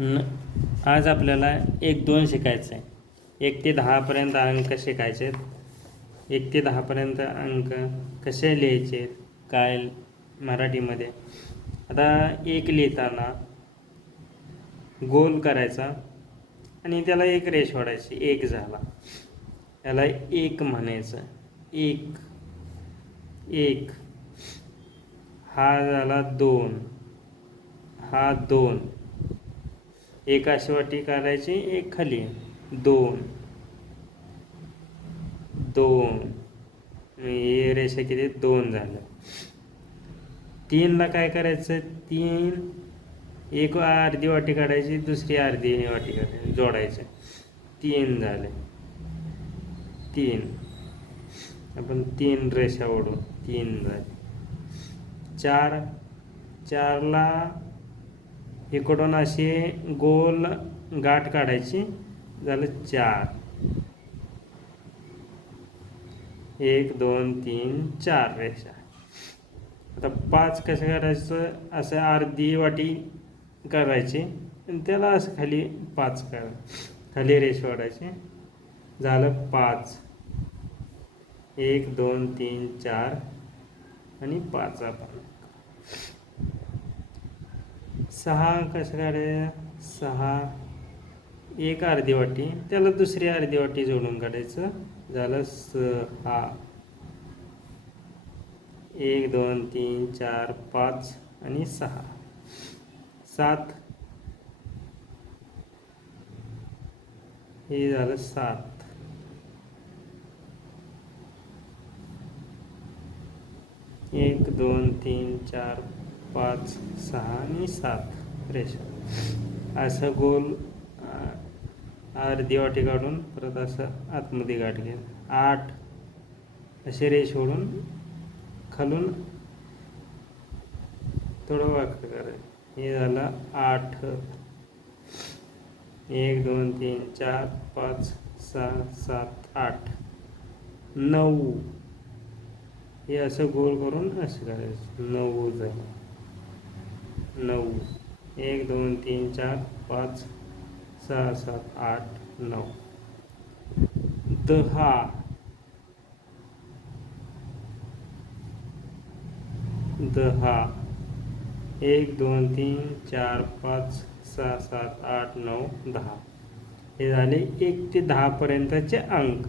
न आज आपल्याला एक दोन शिकायचं आहे. एक ते दहापर्यंत अंक शिकायचे आहेत. एक ते दहापर्यंत अंक कसे लिहायचे काय मराठीमध्ये? आता एक लिहिताना गोल करायचा आणि त्याला एक रेष ओढायची. एक झाला. त्याला एक म्हणायचं. एक एक. हा झाला दोन. हा दोन. एक अशी वाटी काढायची एक खाली. दोन. दोन. हे रेषा किती? दोन झालं. तीनला काय करायचं? तीन. एक अर्धी वाटी काढायची दुसरी अर्धी वाटी काढायची जोडायचं. तीन झाले. तीन. आपण तीन रेषा ओढू. तीन झाले. चार. चारला इकडून असे गोल गाठ काढायची. झालं चार. एक दोन तीन चार. रेषा आता पाच कसं करायचं असं अर्धी वाटी करायची आणि त्याला असं खाली पाच कर खाली रेष वाढायची. झालं पाच. एक दोन तीन चार. आणि पाच आपण सहा कसं काढायचं सहा. एक अर्धी वाटी त्याला दुसरी अर्धी वाटी जोडून काढायचं. झालं सहा. एक दोन तीन चार पाच आणि सहा. सात. हे झालं सात. एक दोन तीन चार पाच सहा आणि सात. रेषा असं गोल अर्धी वाटी काढून परत असं आतमध्ये गाठ घ्या आठ. असे रेष ओढून खालून थोडं वाक्य करायचं हे झालं आठ. एक दोन तीन चार पाच सहा सात आठ. नऊ. हे असं गोल करून असं करायचं. नऊ झालं. नऊ. एक दोन तीन चार पाच सहा सात आठ नऊ. दहा दहा एक दोन तीन चार पाच सहा सात आठ नऊ दहा. हे झाले एक ते दहापर्यंतचे अंक.